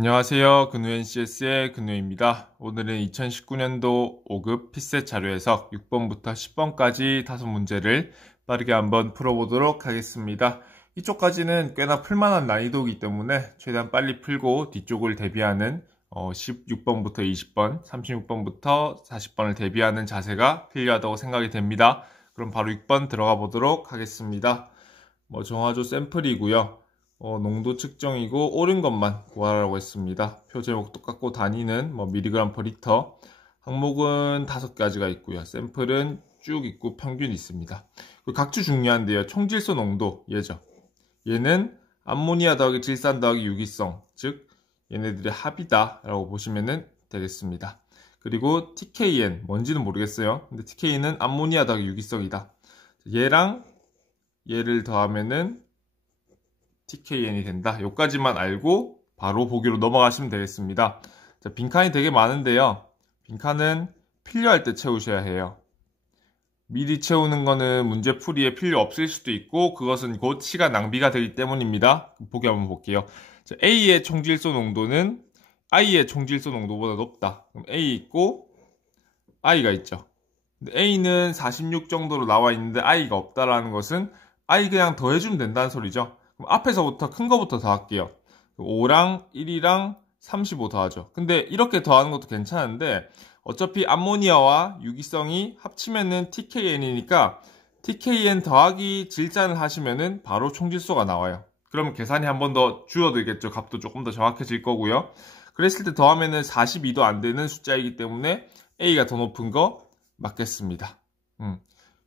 안녕하세요. 근우NCS의 근우입니다. 오늘은 2019년도 5급 피셋 자료 해석 6번부터 10번까지 다섯 문제를 빠르게 한번 풀어보도록 하겠습니다. 이쪽까지는 꽤나 풀만한 난이도이기 때문에 최대한 빨리 풀고 뒤쪽을 대비하는 16번부터 20번, 36번부터 40번을 대비하는 자세가 필요하다고 생각이 됩니다. 그럼 바로 6번 들어가 보도록 하겠습니다. 정화조 샘플이고요. 농도 측정이고 옳은 것만 구하라고 했습니다. 표 제목 똑같고 단위는 미리그램 퍼 리터. 항목은 5가지가 있고요. 샘플은 쭉 있고 평균이 있습니다. 각주 중요한데요. 총질소 농도 얘죠. 얘는 암모니아 더하기 질산 더하기 유기성, 즉 얘네들의 합이다 라고 보시면 되겠습니다. 그리고 TKN 뭔지는 모르겠어요. 근데 TKN은 암모니아 더하기 유기성이다. 얘랑 얘를 더하면은 TKN이 된다. 요까지만 알고 바로 보기로 넘어가시면 되겠습니다. 자, 빈칸이 되게 많은데요. 빈칸은 필요할 때 채우셔야 해요. 미리 채우는 거는 문제풀이에 필요 없을 수도 있고 그것은 곧 시간 낭비가 되기 때문입니다. 보기 한번 볼게요. 자, A의 총질소 농도는 I의 총질소 농도보다 높다. 그럼 A 있고 I가 있죠. 근데 A는 46 정도로 나와 있는데 I가 없다라는 것은 I 그냥 더해주면 된다는 소리죠. 그럼 앞에서부터 큰 거부터 더할게요. 5랑 1이랑 35 더하죠. 근데 이렇게 더하는 것도 괜찮은데 어차피 암모니아와 유기성이 합치면은 TKN이니까 TKN 더하기 질산을 하시면은 바로 총질소가 나와요. 그러면 계산이 한 번 더 줄어들겠죠. 값도 조금 더 정확해질 거고요. 그랬을 때 더하면은 42도 안 되는 숫자이기 때문에 A가 더 높은 거 맞겠습니다.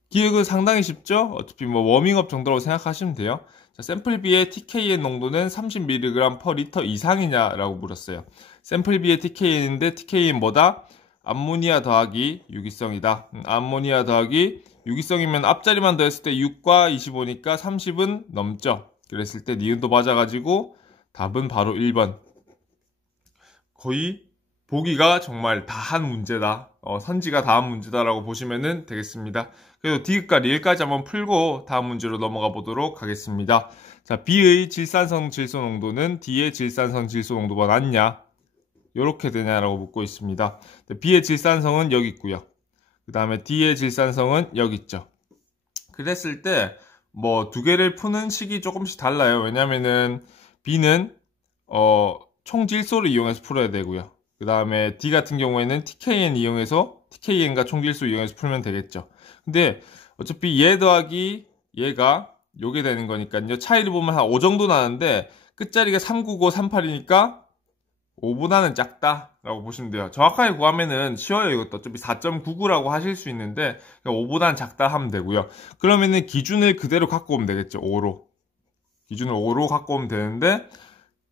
기억은 상당히 쉽죠? 어차피 워밍업 정도라고 생각하시면 돼요. 자, 샘플 B의 TKN 농도는 30mg per 리터 이상이냐라고 물었어요. 샘플 B의 TKN인데 TKN 뭐다? 암모니아 더하기 유기성이다. 암모니아 더하기 유기성이면 앞자리만 더했을 때 6과 25니까 30은 넘죠. 그랬을 때 니은도 맞아가지고 답은 바로 1번. 거의 보기가 정말 다 한 문제다. 선지가 다 한 문제다라고 보시면 되겠습니다. 그래서 D과 리을까지 한번 풀고 다음 문제로 넘어가 보도록 하겠습니다. 자, B의 질산성 질소 농도는 D의 질산성 질소 농도가 낮냐? 이렇게 되냐라고 묻고 있습니다. B의 질산성은 여기 있고요. 그 다음에 D의 질산성은 여기 있죠. 그랬을 때 두 개를 푸는 식이 조금씩 달라요. 왜냐면은 B는 총질소를 이용해서 풀어야 되고요. 그 다음에 D 같은 경우에는 TKN 이용해서 TKN과 총질소 이용해서 풀면 되겠죠. 근데 어차피 얘 더하기 얘가 요게 되는 거니까요. 차이를 보면 한 5 정도 나는데 끝자리가 399, 38이니까 5보다는 작다 라고 보시면 돼요. 정확하게 구하면은 쉬워요. 이것도 어차피 4.99라고 하실 수 있는데 5보다는 작다 하면 되고요. 그러면은 기준을 그대로 갖고 오면 되겠죠. 5로. 기준을 5로 갖고 오면 되는데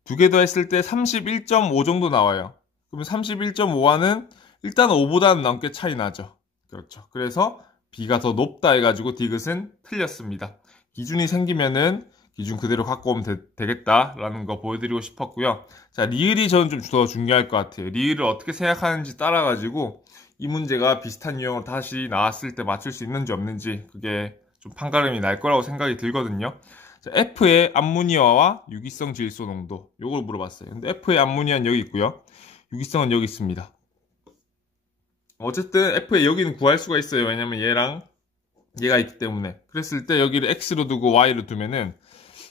두 개 더 했을 때 31.5 정도 나와요. 그러면 31.5와는 일단 5보다는 넘게 차이 나죠. 그렇죠. 그래서 B가 더 높다 해가지고 디귿은 틀렸습니다. 기준이 생기면은 기준 그대로 갖고 오면 되겠다라는 거 보여드리고 싶었고요. 자, 리을이 저는 좀 더 중요할 것 같아요. 리을을 어떻게 생각하는지 따라가지고 이 문제가 비슷한 유형으로 다시 나왔을 때 맞출 수 있는지 없는지 그게 좀 판가름이 날 거라고 생각이 들거든요. 자, F의 암모니아와 유기성 질소 농도 요걸 물어봤어요. 근데 F의 암모니아는 여기 있고요. 유기성은 여기 있습니다. 어쨌든 F의 여기는 구할 수가 있어요. 왜냐면 얘랑 얘가 있기 때문에. 그랬을 때 여기를 X로 두고 Y로 두면은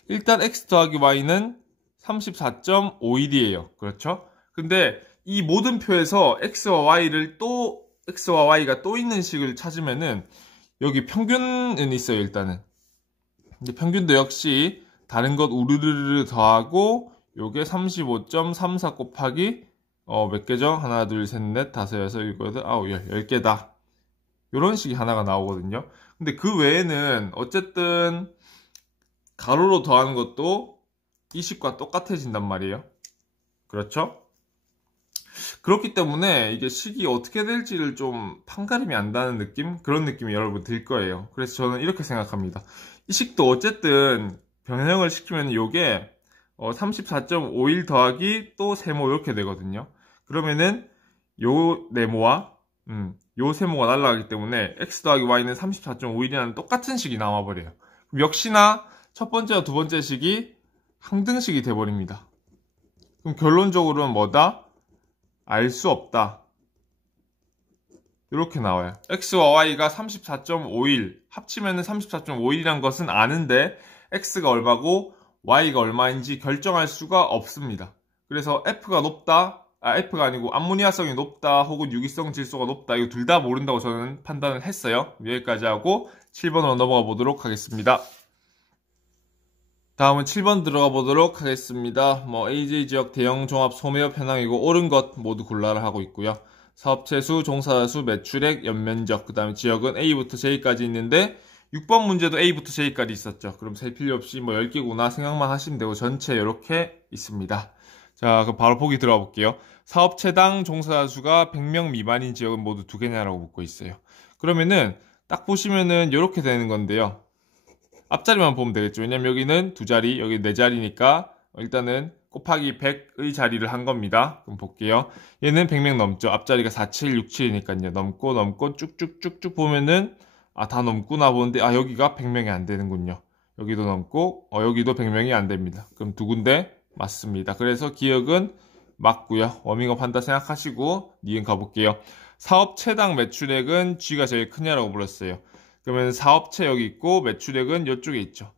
일단 X 더하기 Y는 34.51이에요. 그렇죠? 근데 이 모든 표에서 X와 Y가 또 있는 식을 찾으면은 여기 평균은 있어요. 일단은. 근데 평균도 역시 다른 것 우르르르 더하고 요게 35.34 곱하기 몇 개죠? 하나, 둘, 셋, 넷, 다섯, 여섯, 일곱, 여덟, 아홉, 열, 10개다. 요런 식이 하나가 나오거든요. 근데 그 외에는 어쨌든 가로로 더하는 것도 이 식과 똑같아진단 말이에요. 그렇죠? 그렇기 때문에 이게 식이 어떻게 될지를 좀 판가름이 안다는 느낌? 그런 느낌이 여러분 들 거예요. 그래서 저는 이렇게 생각합니다. 이 식도 어쨌든 변형을 시키면 요게 34.51 더하기 또 세모 이렇게 되거든요. 그러면은 요 네모와 요 세모가 날아가기 때문에 x 더하기 y는 34.51이라는 똑같은 식이 나와버려요. 역시나 첫 번째와 두 번째 식이 항등식이 돼버립니다. 그럼 결론적으로는 뭐다? 알 수 없다. 이렇게 나와요. x와 y가 34.51 합치면 34.51이란 것은 아는데 x가 얼마고 y가 얼마인지 결정할 수가 없습니다. 그래서 f가 높다, f가 아니고 암모니아성이 높다 혹은 유기성 질소가 높다, 이거 둘 다 모른다고 저는 판단을 했어요. 여기까지 하고 7번으로 넘어가 보도록 하겠습니다. 다음은 7번 들어가 보도록 하겠습니다. AJ 지역 대형 종합 소매업 현황이고 옳은 것 모두 골라라 하고 있고요. 사업체 수, 종사자 수, 매출액, 연면적, 그 다음에 지역은 A부터 J까지 있는데 6번 문제도 A부터 J까지 있었죠. 그럼 셀 필요 없이 10개구나 생각만 하시면 되고 전체 이렇게 있습니다. 자, 그럼 바로 보기 들어가 볼게요. 사업체당 종사자 수가 100명 미만인 지역은 모두 2개냐라고 묻고 있어요. 그러면은 딱 보시면은 이렇게 되는 건데요. 앞자리만 보면 되겠죠. 왜냐면 여기는 2자리, 여기 4자리니까 일단은 곱하기 100의 자리를 한 겁니다. 그럼 볼게요. 얘는 100명 넘죠. 앞자리가 4767이니까요. 넘고 쭉쭉쭉쭉 보면은 다 넘구나 보는데 여기가 100명이 안 되는군요. 여기도 넘고 여기도 100명이 안 됩니다. 그럼 두 군데 맞습니다. 그래서 기억은 맞고요. 워밍업 한다 생각하시고 니은 가볼게요. 사업체당 매출액은 G가 제일 크냐라고 물었어요. 그러면 사업체 여기 있고 매출액은 이쪽에 있죠.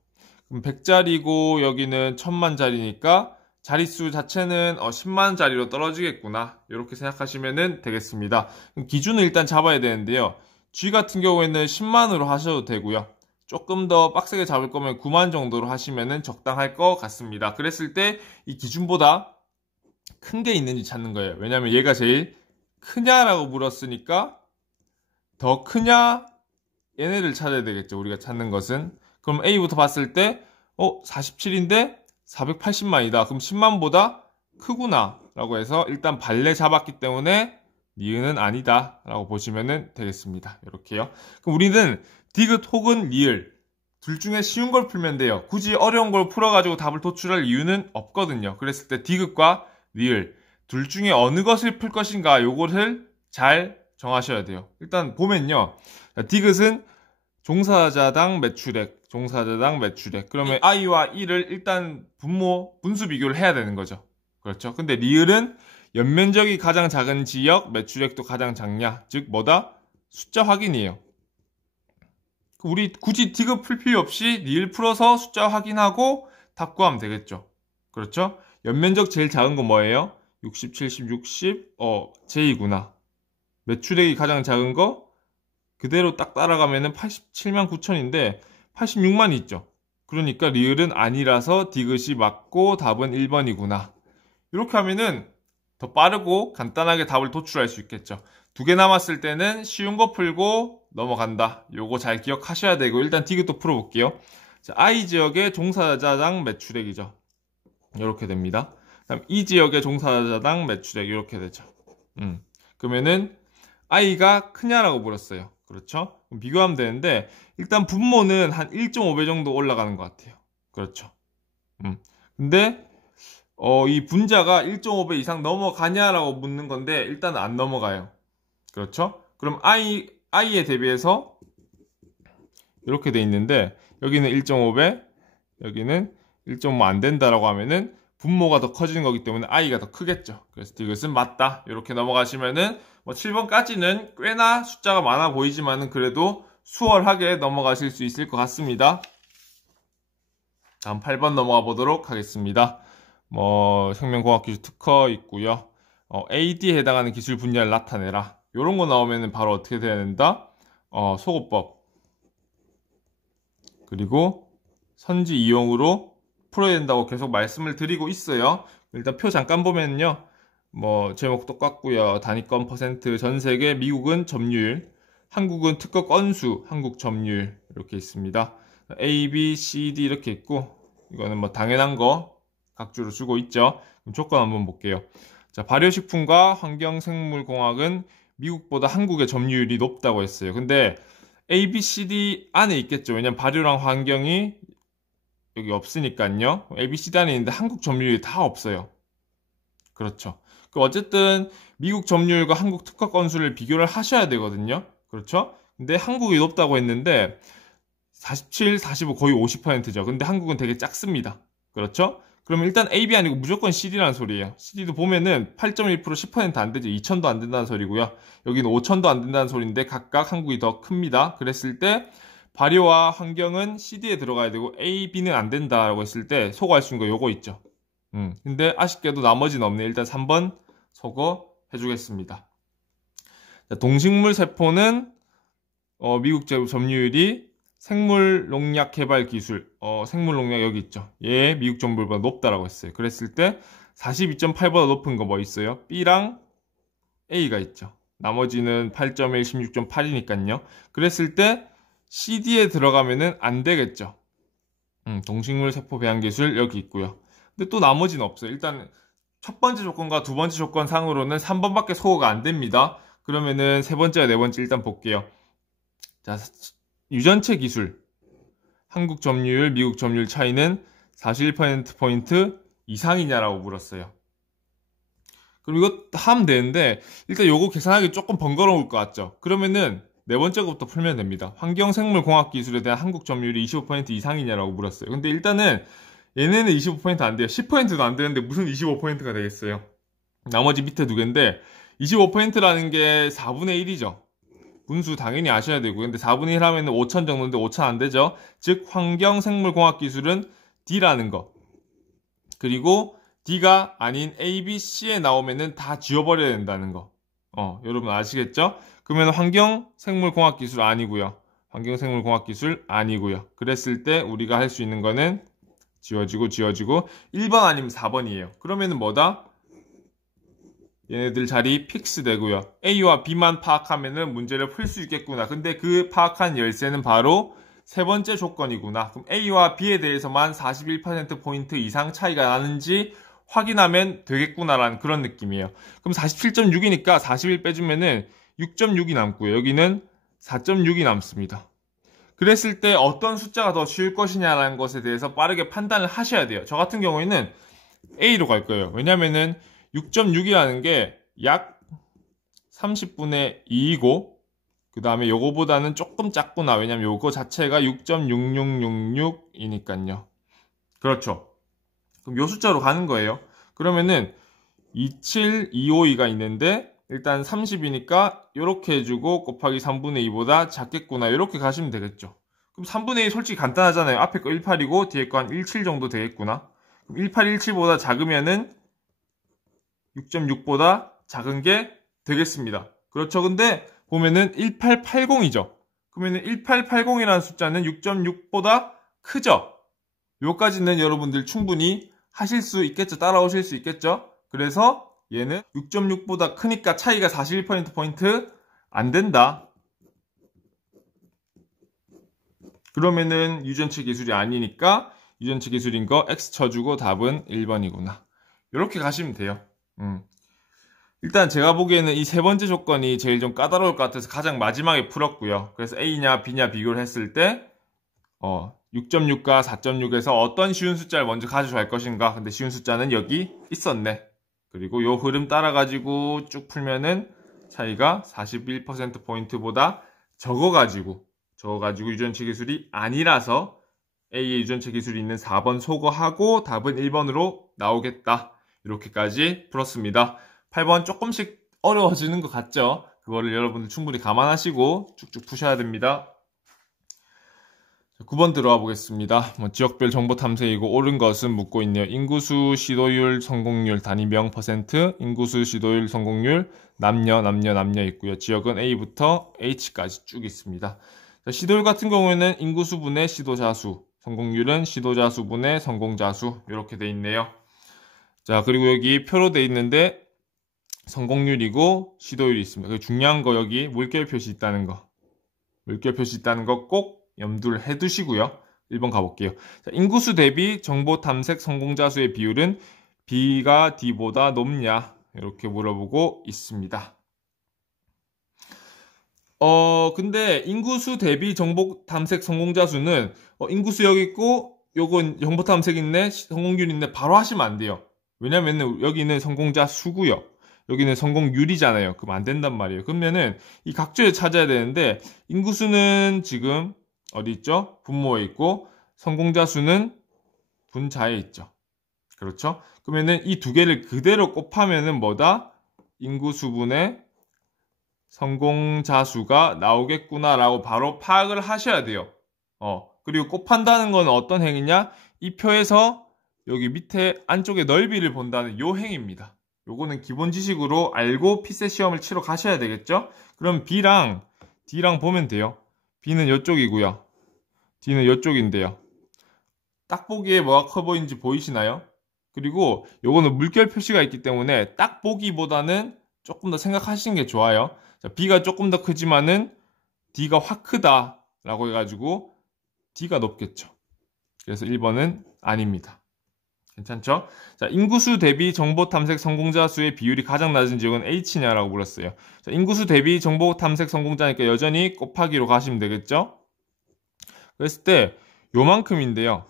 그럼 100자리고 여기는 1000만짜리니까 자릿수 자체는 10만짜리로 떨어지겠구나. 이렇게 생각하시면 되겠습니다. 그럼 기준을 일단 잡아야 되는데요. G 같은 경우에는 10만으로 하셔도 되고요. 조금 더 빡세게 잡을 거면 9만 정도로 하시면 적당할 것 같습니다. 그랬을 때 이 기준보다 큰 게 있는지 찾는 거예요. 왜냐면 얘가 제일 크냐라고 물었으니까 더 크냐? 얘네를 찾아야 되겠죠. 우리가 찾는 것은. 그럼 A부터 봤을 때 47인데 480만이다. 그럼 10만보다 크구나 라고 해서 일단 발레 잡았기 때문에 니은은 아니다 라고 보시면 되겠습니다. 이렇게요. 그럼 우리는 디귿 혹은 리을 둘 중에 쉬운 걸 풀면 돼요. 굳이 어려운 걸 풀어가지고 답을 도출할 이유는 없거든요. 그랬을 때 디귿과 리을 둘 중에 어느 것을 풀 것인가 요것을 잘 정하셔야 돼요. 일단 보면요. 디귿은 종사자당 매출액, 그러면 i와 e를 일단 분수 비교를 해야 되는 거죠. 그렇죠. 근데 리을은 연면적이 가장 작은 지역, 매출액도 가장 작냐. 즉 뭐다? 숫자 확인이에요. 우리 굳이 디귿 풀 필요 없이 리을 풀어서 숫자 확인하고 답 구하면 되겠죠. 그렇죠. 연면적 제일 작은 건 뭐예요? 60, 70, 60, J구나. 매출액이 가장 작은 거 그대로 딱 따라가면은 87만 9천인데 86만이 있죠. 그러니까 리을은 아니라서 디귿이 맞고 답은 1번이구나. 이렇게 하면은 더 빠르고 간단하게 답을 도출할 수 있겠죠. 2개 남았을 때는 쉬운 거 풀고 넘어간다. 요거 잘 기억하셔야 되고 일단 디귿도 풀어볼게요. 자, I 지역의 종사자당 매출액이죠. 이렇게 됩니다. 그다음 이 지역의 종사자당 매출액 이렇게 되죠. 그러면은 I가 크냐라고 물었어요. 그렇죠? 그럼 비교하면 되는데 일단 분모는 한 1.5배 정도 올라가는 것 같아요. 그렇죠? 근데 이 분자가 1.5배 이상 넘어가냐라고 묻는 건데 일단 안 넘어가요. 그렇죠? 그럼 I에 대비해서 이렇게 돼 있는데 여기는 1.5배, 여기는 1.5 안 된다라고 하면은 분모가 더 커지는 거기 때문에 I가 더 크겠죠. 그래서 이것은 맞다. 이렇게 넘어가시면은 7번까지는 꽤나 숫자가 많아 보이지만은 그래도 수월하게 넘어가실 수 있을 것 같습니다. 다음 8번 넘어가 보도록 하겠습니다. 생명공학기술 특허 있고요. AD에 해당하는 기술 분야를 나타내라. 이런 거 나오면은 바로 어떻게 돼야 된다? 소고법. 그리고 선지 이용으로 풀어야 된다고 계속 말씀을 드리고 있어요. 일단 표 잠깐 보면요. 제목 똑같고요. 단위권 퍼센트, 전 세계, 미국은 점유율, 한국은 특허 건수, 한국 점유율 이렇게 있습니다. A, B, C, D 이렇게 있고 이거는 당연한 거 각주로 주고 있죠. 그럼 조건 한번 볼게요. 자, 발효식품과 환경생물공학은 미국보다 한국의 점유율이 높다고 했어요. 근데 A, B, C, D 안에 있겠죠. 왜냐면 발효랑 환경이 여기 없으니까요. A, B, C, D 안에 있는데 한국 점유율이 다 없어요. 그렇죠. 어쨌든 미국 점유율과 한국 특허 건수를 비교를 하셔야 되거든요. 그렇죠? 근데 한국이 높다고 했는데 47, 45 거의 50%죠. 근데 한국은 되게 작습니다. 그렇죠? 그러면 일단 AB 아니고 무조건 CD라는 소리예요. CD도 보면은 8.1% 10% 안 되죠. 2000도 안 된다는 소리고요. 여기는 5000도 안 된다는 소리인데 각각 한국이 더 큽니다. 그랬을 때 발효와 환경은 CD에 들어가야 되고 AB는 안 된다라고 했을 때 소거할 수 있는 거 요거 있죠. 근데 아쉽게도 나머지는 없네. 일단 3번 소거 해주겠습니다. 자, 동식물 세포는 미국 점유율이 생물 농약 개발 기술, 생물 농약 여기 있죠. 얘 미국 정부보다 높다라고 했어요. 그랬을 때 42.8보다 높은 거 뭐 있어요? B랑 A가 있죠. 나머지는 8.1, 16.8이니까요. 그랬을 때 CD에 들어가면은 안 되겠죠. 동식물 세포 배양 기술 여기 있고요. 근데 또 나머지는 없어요. 일단 첫 번째 조건과 두 번째 조건 상으로는 3번밖에 소거가 안 됩니다. 그러면은 세 번째와 네 번째 일단 볼게요. 자, 유전체 기술. 한국 점유율, 미국 점유율 차이는 41%포인트 이상이냐라고 물었어요. 그럼 이거 하면 되는데, 일단 요거 계산하기 조금 번거로울 것 같죠? 그러면은 네 번째 것부터 풀면 됩니다. 환경생물공학 기술에 대한 한국 점유율이 25% 이상이냐라고 물었어요. 근데 일단은 얘네는 25% 안 돼요. 10%도 안 되는데 무슨 25%가 되겠어요? 나머지 밑에 두 개인데 25%라는 게 4분의 1이죠. 분수 당연히 아셔야 되고 근데 4분의 1 하면 5,000 정도인데 5,000 안 되죠. 즉 환경생물공학 기술은 D라는 거. 그리고 D가 아닌 A, B, C에 나오면은 다 지워버려야 된다는 거. 여러분 아시겠죠? 그러면 환경생물공학 기술 아니고요. 환경생물공학 기술 아니고요. 그랬을 때 우리가 할 수 있는 거는 지워지고 1번 아니면 4번이에요. 그러면은 뭐다? 얘네들 자리 픽스 되고요. A와 B만 파악하면은 문제를 풀 수 있겠구나. 근데 그 파악한 열쇠는 바로 세 번째 조건이구나. 그럼 A와 B에 대해서만 41%포인트 이상 차이가 나는지 확인하면 되겠구나라는 그런 느낌이에요. 그럼 47.6이니까 41 빼주면은 6.6이 남고요. 여기는 4.6이 남습니다. 그랬을 때 어떤 숫자가 더 쉬울 것이냐라는 것에 대해서 빠르게 판단을 하셔야 돼요. 저 같은 경우에는 A로 갈 거예요. 왜냐면은 6.6이라는 게 약 30분의 2이고 그 다음에 요거보다는 조금 작구나. 왜냐면 요거 자체가 6.6666이니까요. 그렇죠. 그럼 요 숫자로 가는 거예요. 그러면은 27252가 있는데 일단 30이니까 요렇게 해주고 곱하기 3분의 2보다 작겠구나. 요렇게 가시면 되겠죠. 그럼 3분의 2 솔직히 간단하잖아요. 앞에 거 18이고 뒤에 거 한 17 정도 되겠구나. 그럼 1817보다 작으면은 6.6보다 작은 게 되겠습니다. 그렇죠. 근데 보면은 1880이죠. 그러면은 1880이라는 숫자는 6.6보다 크죠. 요까지는 여러분들 충분히 하실 수 있겠죠. 따라오실 수 있겠죠. 그래서 얘는 6.6보다 크니까 차이가 41%포인트 안 된다. 그러면은 유전체 기술이 아니니까 유전체 기술인 거 X 쳐주고 답은 1번이구나. 이렇게 가시면 돼요. 일단 제가 보기에는 이 세 번째 조건이 제일 좀 까다로울 것 같아서 가장 마지막에 풀었고요. 그래서 A냐 B냐 비교를 했을 때 6.6과 4.6에서 어떤 쉬운 숫자를 먼저 가져갈 것인가. 근데 쉬운 숫자는 여기 있었네. 그리고 요 흐름 따라가지고 쭉 풀면은 차이가 41%포인트보다 적어가지고 유전체 기술이 아니라서 A의 유전체 기술이 있는 4번 소거하고 답은 1번으로 나오겠다. 이렇게까지 풀었습니다. 8번 조금씩 어려워지는 것 같죠? 그거를 여러분들 충분히 감안하시고 쭉쭉 푸셔야 됩니다. 9번 들어와 보겠습니다. 지역별 정보 탐색이고 옳은 것은 묻고 있네요. 인구수, 시도율, 성공률, 단위명 %, 인구수, 시도율, 성공률, 남녀 있고요. 지역은 A부터 H까지 쭉 있습니다. 자, 시도율 같은 경우에는 인구수분의 시도자수, 성공률은 시도자수분의 성공자수 이렇게 돼 있네요. 자, 그리고 여기 표로 돼 있는데 성공률이고 시도율이 있습니다. 중요한 거 여기 물결 표시 있다는 거. 물결 표시 있다는 거 꼭 염두를 해두시고요. 1번 가볼게요. 자, 인구수 대비 정보 탐색 성공자 수의 비율은 B가 D보다 높냐? 이렇게 물어보고 있습니다. 근데 인구수 대비 정보 탐색 성공자 수는 인구수 여기 있고 요건 정보 탐색 있네, 성공률 있네 바로 하시면 안 돼요. 왜냐면은 여기는 성공자 수고요. 여기는 성공률이잖아요. 그럼 안 된단 말이에요. 그러면은 이 각조를 찾아야 되는데 인구수는 지금 어디 있죠? 분모에 있고 성공자 수는 분자에 있죠. 그렇죠? 그러면은 이 두 개를 그대로 곱하면은 뭐다? 인구수분의 성공자수가 나오겠구나라고 바로 파악을 하셔야 돼요. 그리고 곱한다는 건 어떤 행위냐? 이 표에서 여기 밑에 안쪽의 넓이를 본다는 요 행위입니다. 요거는 기본 지식으로 알고 피셋 시험을 치러 가셔야 되겠죠? 그럼 B랑 D랑 보면 돼요. B는 이쪽이고요. D는 이쪽인데요. 딱 보기에 뭐가 커 보이는지 보이시나요? 그리고 요거는 물결 표시가 있기 때문에 딱 보기보다는 조금 더 생각하시는 게 좋아요. 자, B가 조금 더 크지만은 D가 확 크다라고 해가지고 D가 높겠죠. 그래서 1번은 아닙니다. 괜찮죠? 자, 인구수 대비 정보 탐색 성공자 수의 비율이 가장 낮은 지역은 H냐라고 물었어요. 자, 인구수 대비 정보 탐색 성공자니까 여전히 곱하기로 가시면 되겠죠? 그랬을 때 요만큼인데요.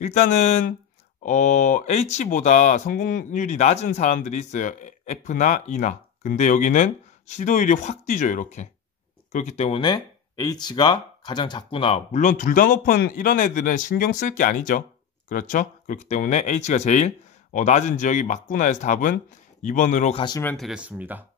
일단은 H보다 성공률이 낮은 사람들이 있어요. F나 E나. 근데 여기는 시도율이 확 뛰죠, 이렇게. 그렇기 때문에 H가 가장 작구나. 물론 둘 다 높은 이런 애들은 신경 쓸 게 아니죠. 그렇죠? 그렇기 때문에 H가 제일 낮은 지역이 맞구나 해서 답은 2번으로 가시면 되겠습니다.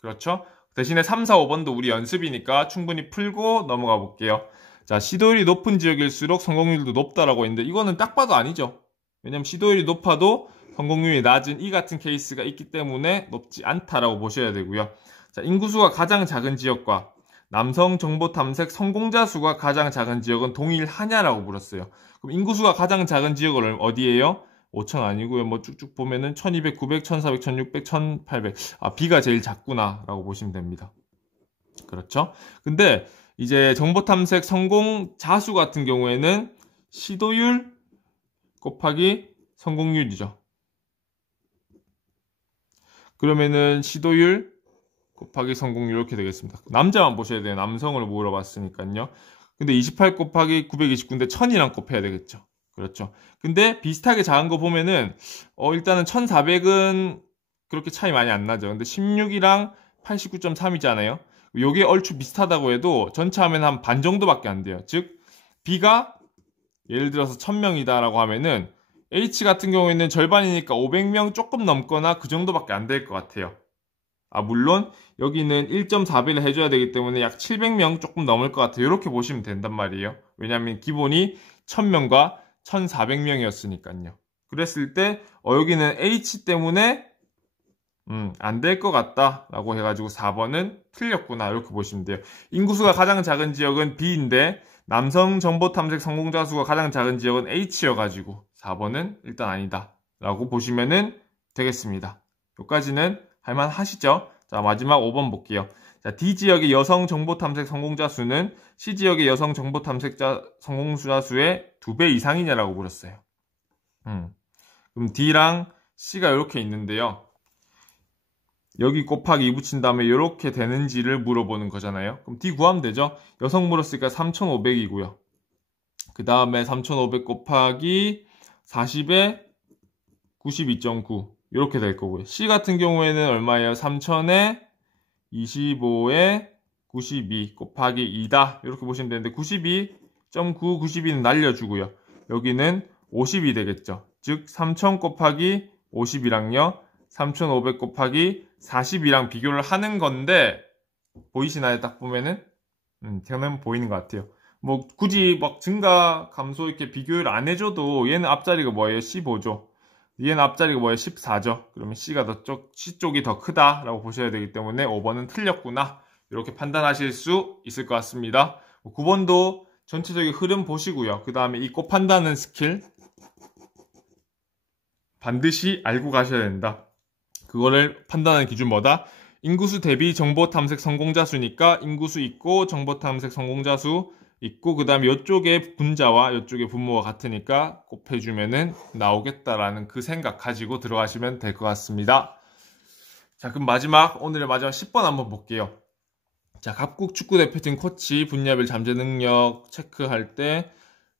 그렇죠? 대신에 3, 4, 5번도 우리 연습이니까 충분히 풀고 넘어가 볼게요. 자, 시도율이 높은 지역일수록 성공률도 높다라고 했는데 이거는 딱 봐도 아니죠. 왜냐면 시도율이 높아도 성공률이 낮은 이 같은 케이스가 있기 때문에 높지 않다라고 보셔야 되고요. 자, 인구수가 가장 작은 지역과 남성 정보 탐색 성공자 수가 가장 작은 지역은 동일하냐라고 물었어요. 그럼 인구수가 가장 작은 지역은 어디예요? 5천 아니고요. 뭐 쭉쭉 보면은 1200, 900, 1400, 1600, 1800. B가 제일 작구나라고 보시면 됩니다. 그렇죠? 근데 이제 정보 탐색 성공자 수 같은 경우에는 시도율 곱하기 성공률이죠. 그러면은 시도율 곱하기 성공률 이렇게 되겠습니다. 남자만 보셔야 돼요. 남성을 물어봤으니까요. 근데 28 곱하기 929인데 1000이랑 곱해야 되겠죠. 그렇죠. 근데 비슷하게 작은 거 보면은 일단은 1400은 그렇게 차이 많이 안 나죠. 근데 16이랑 89.3이잖아요. 요게 얼추 비슷하다고 해도 전체하면 한 반 정도밖에 안 돼요. 즉 B가 예를 들어서 1000명이다라고 하면은 H 같은 경우에는 절반이니까 500명 조금 넘거나 그 정도밖에 안 될 것 같아요. 물론 여기는 1.4배를 해줘야 되기 때문에 약 700명 조금 넘을 것 같아요. 이렇게 보시면 된단 말이에요. 왜냐하면 기본이 1000명과 1400명이었으니까요. 그랬을 때 여기는 H 때문에 안 될 것 같다 라고 해가지고 4번은 틀렸구나 이렇게 보시면 돼요. 인구수가 가장 작은 지역은 B인데 남성 정보 탐색 성공자 수가 가장 작은 지역은 H여가지고 4번은 일단 아니다 라고 보시면 되겠습니다. 여기까지는 할만하시죠? 자, 마지막 5번 볼게요. 자, D 지역의 여성 정보 탐색 성공자 수는 C 지역의 여성 정보 탐색자 성공자 수의 2배 이상이냐라고 물었어요. 그럼 D랑 C가 이렇게 있는데요. 여기 곱하기 2 붙인 다음에 이렇게 되는지를 물어보는 거잖아요. 그럼 D 구하면 되죠? 여성 물었으니까 3500이고요. 그 다음에 3500 곱하기 40에 92.9 이렇게 될 거고요. C 같은 경우에는 얼마예요? 3000에 25에 92 곱하기 2다. 이렇게 보시면 되는데 92.9, 92는 날려주고요. 여기는 50이 되겠죠. 즉 3000 곱하기 50이랑요. 3500 곱하기 40이랑 비교를 하는 건데 보이시나요? 딱 보면은 저는 보이는 것 같아요. 뭐 굳이 막 증가 감소 이렇게 비교를 안 해줘도 얘는 앞자리가 뭐예요? 15죠. 얘는 앞자리가 뭐예요? 14죠. 그러면 C가 C 쪽이 더 크다라고 보셔야 되기 때문에 5번은 틀렸구나. 이렇게 판단하실 수 있을 것 같습니다. 9번도 전체적인 흐름 보시고요. 그 다음에 이 곱한다는 스킬 반드시 알고 가셔야 된다. 그거를 판단하는 기준 뭐다? 인구수 대비 정보 탐색 성공자 수니까 인구수 있고 정보 탐색 성공자 수 있고 그 다음에 이쪽의 분자와 이쪽의 분모가 같으니까 곱해주면은 나오겠다라는 그 생각 가지고 들어가시면 될 것 같습니다. 자, 그럼 오늘의 마지막 10번 한번 볼게요. 자, 각국 축구대표팀 코치 분야별 잠재 능력 체크할 때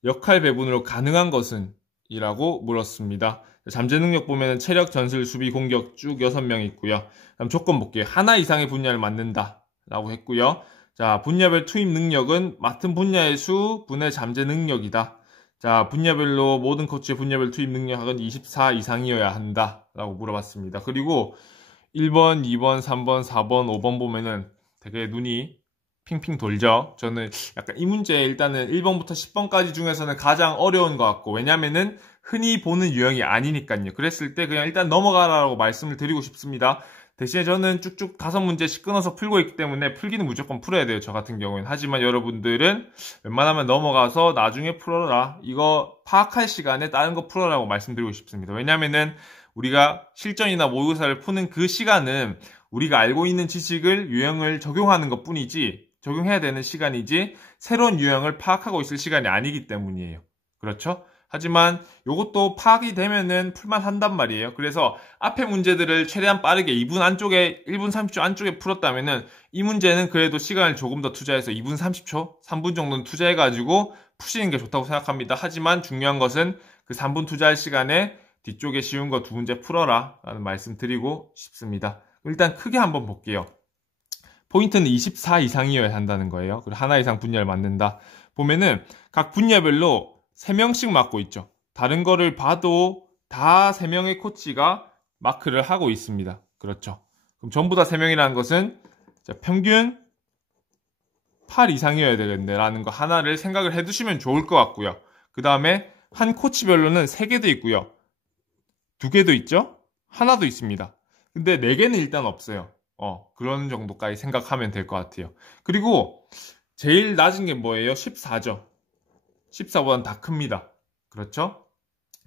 역할 배분으로 가능한 것은? 이라고 물었습니다. 잠재 능력 보면은 체력, 전술, 수비, 공격 쭉 6명 있고요. 그럼 조건 볼게요. 하나 이상의 분야를 맡는다 라고 했고요. 자, 분야별 투입 능력은 맡은 분야의 수 분의 잠재 능력이다. 자, 분야별로 모든 코치의 분야별 투입 능력은 24 이상이어야 한다 라고 물어봤습니다. 그리고 1번, 2번, 3번, 4번, 5번 보면은 되게 눈이 핑핑 돌죠. 저는 약간 이 문제 일단은 1번부터 10번까지 중에서는 가장 어려운 것 같고, 왜냐면은 흔히 보는 유형이 아니니까요. 그랬을 때 그냥 일단 넘어가라고 말씀을 드리고 싶습니다. 대신에 저는 쭉쭉 5문제씩 끊어서 풀고 있기 때문에 풀기는 무조건 풀어야 돼요. 저 같은 경우에는. 하지만 여러분들은 웬만하면 넘어가서 나중에 풀어라. 이거 파악할 시간에 다른 거 풀어라고 말씀드리고 싶습니다. 왜냐면은 우리가 실전이나 모의고사를 푸는 그 시간은 우리가 알고 있는 지식을 유형을 적용하는 것 뿐이지, 적용해야 되는 시간이지 새로운 유형을 파악하고 있을 시간이 아니기 때문이에요. 그렇죠? 하지만 이것도 파악이 되면은 풀만 한단 말이에요. 그래서 앞에 문제들을 최대한 빠르게 2분 안쪽에, 1분 30초 안쪽에 풀었다면은 이 문제는 그래도 시간을 조금 더 투자해서 2분 30초, 3분 정도는 투자해가지고 푸시는 게 좋다고 생각합니다. 하지만 중요한 것은 그 3분 투자할 시간에 뒤쪽에 쉬운 거 2문제 풀어라 라는 말씀 드리고 싶습니다. 일단 크게 한번 볼게요. 포인트는 24 이상이어야 한다는 거예요. 그리고 하나 이상 분야를 맡는다. 보면은 각 분야별로 3명씩 맡고 있죠. 다른 거를 봐도 다 3명의 코치가 마크를 하고 있습니다. 그렇죠. 그럼 전부 다 3명이라는 것은 평균 8 이상이어야 되겠네 라는 거 하나를 생각을 해두시면 좋을 것 같고요. 그 다음에 한 코치별로는 3개도 있고요. 2개도 있죠? 하나도 있습니다. 근데 4개는 일단 없어요. 그런 정도까지 생각하면 될 것 같아요. 그리고 제일 낮은 게 뭐예요? 14죠. 14보다는 다 큽니다. 그렇죠?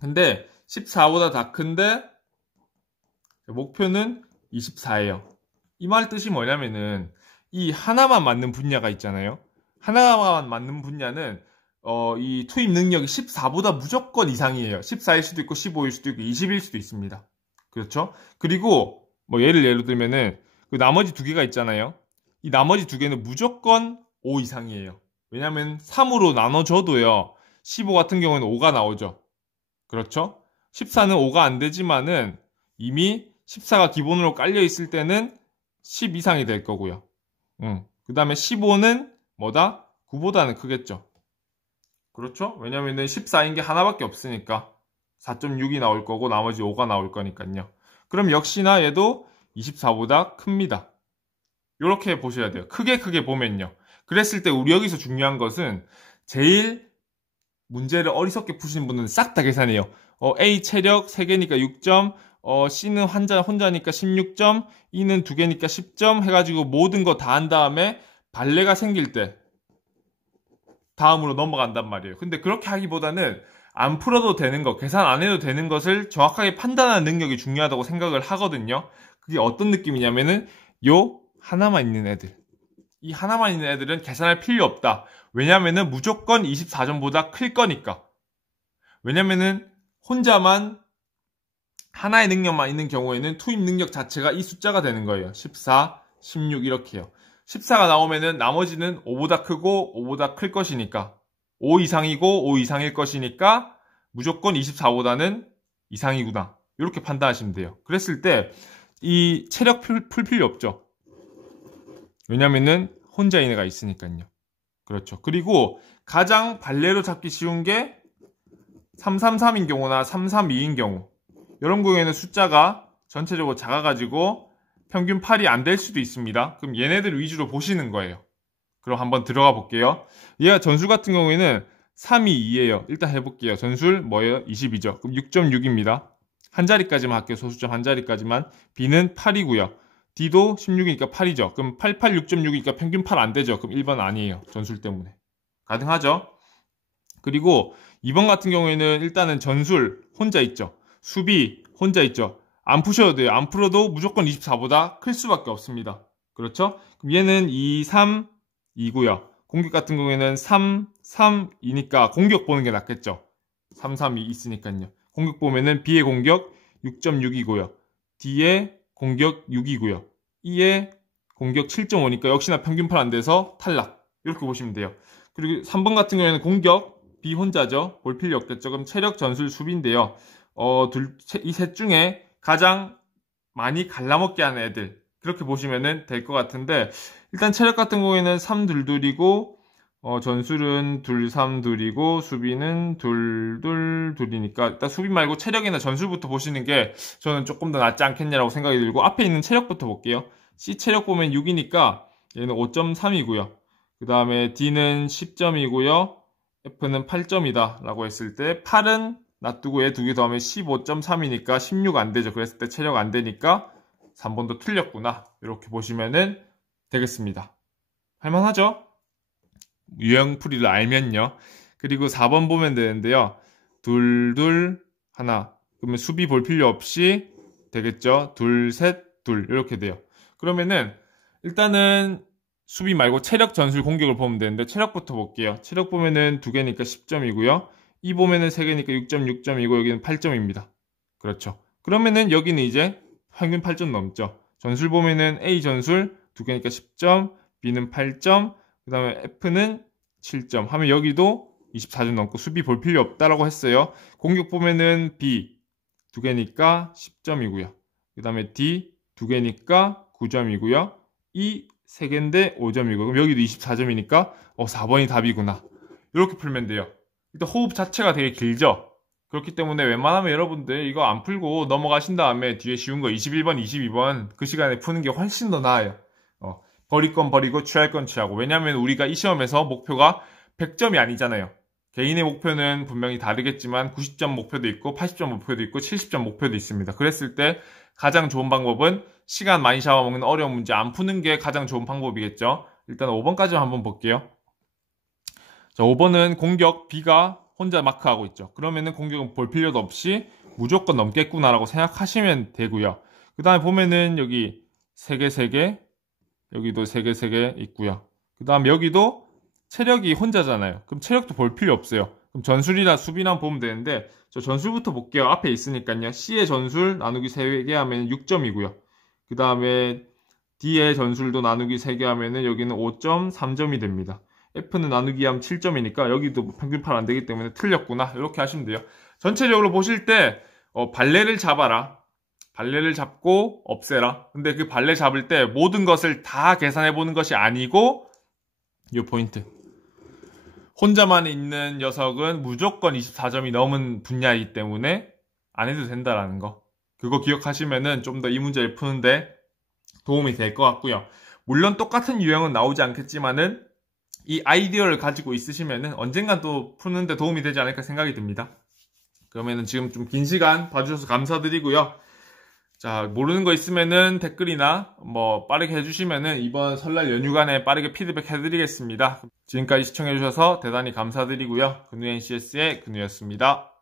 근데 14보다 다 큰데 목표는 24예요. 이 말 뜻이 뭐냐면은 이 하나만 맞는 분야가 있잖아요. 하나만 맞는 분야는 이 투입 능력이 14보다 무조건 이상이에요. 14일 수도 있고 15일 수도 있고 20일 수도 있습니다. 그렇죠? 그리고 뭐 예를 들면은 그 나머지 2개가 있잖아요. 이 나머지 2개는 무조건 5 이상이에요. 왜냐면 3으로 나눠줘도요. 15 같은 경우는 5가 나오죠. 그렇죠? 14는 5가 안 되지만은 이미 14가 기본으로 깔려 있을 때는 10 이상이 될 거고요. 그 다음에 15는 뭐다? 9보다는 크겠죠. 그렇죠? 왜냐면은 14인 게 하나밖에 없으니까 4.6이 나올 거고 나머지 5가 나올 거니까요. 그럼 역시나 얘도 24보다 큽니다. 이렇게 보셔야 돼요. 크게 보면요. 그랬을 때 우리 여기서 중요한 것은 제일 문제를 어리석게 푸시는 분은 싹 다 계산해요. A 체력 3개니까 6점, C는 혼자니까 16점, E는 2개니까 10점 해가지고 모든 거 다 한 다음에 발레가 생길 때 다음으로 넘어간단 말이에요. 근데 그렇게 하기보다는 안 풀어도 되는 거, 계산 안 해도 되는 것을 정확하게 판단하는 능력이 중요하다고 생각을 하거든요. 그게 어떤 느낌이냐면은 요 하나만 있는 애들. 이 하나만 있는 애들은 계산할 필요 없다. 왜냐면은 무조건 24점보다 클 거니까. 왜냐면은 혼자만 하나의 능력만 있는 경우에는 투입 능력 자체가 이 숫자가 되는 거예요. 14, 16 이렇게요. 14가 나오면은 나머지는 5보다 크고 5보다 클 것이니까 5 이상이고 5 이상일 것이니까 무조건 24보다는 이상이구나. 이렇게 판단하시면 돼요. 그랬을 때 이 체력 풀 필요 없죠. 왜냐면은 혼자인 애가 있으니까요. 그렇죠. 그리고 가장 발레로 잡기 쉬운 게 333인 경우나 332인 경우. 이런 경우에는 숫자가 전체적으로 작아가지고 평균 8이 안 될 수도 있습니다. 그럼 얘네들 위주로 보시는 거예요. 그럼 한번 들어가 볼게요. 얘가 전술 같은 경우에는 322예요. 일단 해볼게요. 전술 뭐예요? 22죠. 그럼 6.6입니다. 한 자리까지만 할게요. 소수점 한 자리까지만. B는 8이고요. D도 16이니까 8이죠. 그럼 88, 6.6이니까 평균 8 안 되죠. 그럼 1번 아니에요. 전술 때문에. 가능하죠? 그리고 2번 같은 경우에는 일단은 전술 혼자 있죠. 수비 혼자 있죠. 안 푸셔도 돼요. 안 풀어도 무조건 24보다 클 수밖에 없습니다. 그렇죠? 그럼 얘는 2, 3, 2고요. 공격 같은 경우에는 3, 3, 2니까 공격 보는 게 낫겠죠. 3, 3, 2 있으니까요. 공격 보면은 B의 공격 6.6이고요. D의 공격 6이고요. E의 공격 7.5니까 역시나 평균 8 안 돼서 탈락. 이렇게 보시면 돼요. 그리고 3번 같은 경우에는 공격 B 혼자죠. 볼 필요 없겠죠. 그럼 체력, 전술, 수비인데요. 이 셋 중에 가장 많이 갈라먹게 하는 애들. 그렇게 보시면 될 것 같은데 일단 체력 같은 경우에는 3 둘둘이고 전술은 둘, 삼, 둘이고 수비는 둘, 둘, 둘이니까 일단 수비 말고 체력이나 전술부터 보시는 게 저는 조금 더 낫지 않겠냐라고 생각이 들고 앞에 있는 체력부터 볼게요. C 체력 보면 6이니까 얘는 5.3이고요. 그 다음에 D는 10점이고요. F는 8점이다 라고 했을 때 8은 놔두고 얘 두 개 더하면 15.3이니까 16 안 되죠. 그랬을 때 체력 안 되니까 3번도 틀렸구나. 이렇게 보시면은 되겠습니다. 할만하죠? 유형풀이를 알면요. 그리고 4번 보면 되는데요. 둘, 둘, 하나. 그러면 수비 볼 필요 없이 되겠죠? 둘, 셋, 둘. 이렇게 돼요. 그러면은 일단은 수비 말고 체력, 전술, 공격을 보면 되는데 체력부터 볼게요. 체력 보면은 2개니까 10점이고요. 이 보면은 3개니까 6.6점이고 여기는 8점입니다. 그렇죠. 그러면은 여기는 이제 평균 8점 넘죠. 전술 보면은 A 전술 2개니까 10점, B는 8점, 그 다음에 F는 7점 하면 여기도 24점 넘고 수비 볼 필요 없다라고 했어요. 공격 보면은 B 2개니까 10점이고요. 그 다음에 D 2개니까 9점이고요. E 3개인데 5점이고 그럼 여기도 24점이니까 4번이 답이구나. 이렇게 풀면 돼요. 일단 호흡 자체가 되게 길죠. 그렇기 때문에 웬만하면 여러분들 이거 안 풀고 넘어가신 다음에 뒤에 쉬운 거 21번, 22번 그 시간에 푸는 게 훨씬 더 나아요. 버릴 건 버리고 취할 건 취하고. 왜냐하면 우리가 이 시험에서 목표가 100점이 아니잖아요. 개인의 목표는 분명히 다르겠지만 90점 목표도 있고 80점 목표도 있고 70점 목표도 있습니다. 그랬을 때 가장 좋은 방법은 시간 많이 잡아먹는 어려운 문제 안 푸는 게 가장 좋은 방법이겠죠. 일단 5번까지 한번 볼게요. 자, 5번은 공격 B가 혼자 마크하고 있죠. 그러면은 공격은 볼 필요도 없이 무조건 넘겠구나라고 생각하시면 되고요. 그 다음에 보면은 여기 3개, 3개, 여기도 3개, 3개 있고요. 그 다음에 여기도 체력이 혼자잖아요. 그럼 체력도 볼 필요 없어요. 그럼 전술이나 수비나 보면 되는데 저 전술부터 볼게요. 앞에 있으니까요. C의 전술 나누기 3개 하면 6점이고요. 그 다음에 D의 전술도 나누기 3개 하면은 여기는 5.3점이 됩니다. F는 나누기 하면 7점이니까 여기도 평균 8 안 되기 때문에 틀렸구나. 이렇게 하시면 돼요. 전체적으로 보실 때 발레를 잡아라. 발레를 잡고 없애라. 근데 그 발레 잡을 때 모든 것을 다 계산해 보는 것이 아니고 이 포인트. 혼자만 있는 녀석은 무조건 24점이 넘은 분야이기 때문에 안 해도 된다라는 거. 그거 기억하시면은 좀 더 이 문제를 푸는데 도움이 될 것 같고요. 물론 똑같은 유형은 나오지 않겠지만은 이 아이디어를 가지고 있으시면은 언젠간 또 푸는데 도움이 되지 않을까 생각이 듭니다. 그러면은 지금 좀 긴 시간 봐주셔서 감사드리고요. 자, 모르는 거 있으면은 댓글이나 빠르게 해주시면은 이번 설날 연휴간에 빠르게 피드백 해드리겠습니다. 지금까지 시청해주셔서 대단히 감사드리고요. 근우 NCS의 근우였습니다.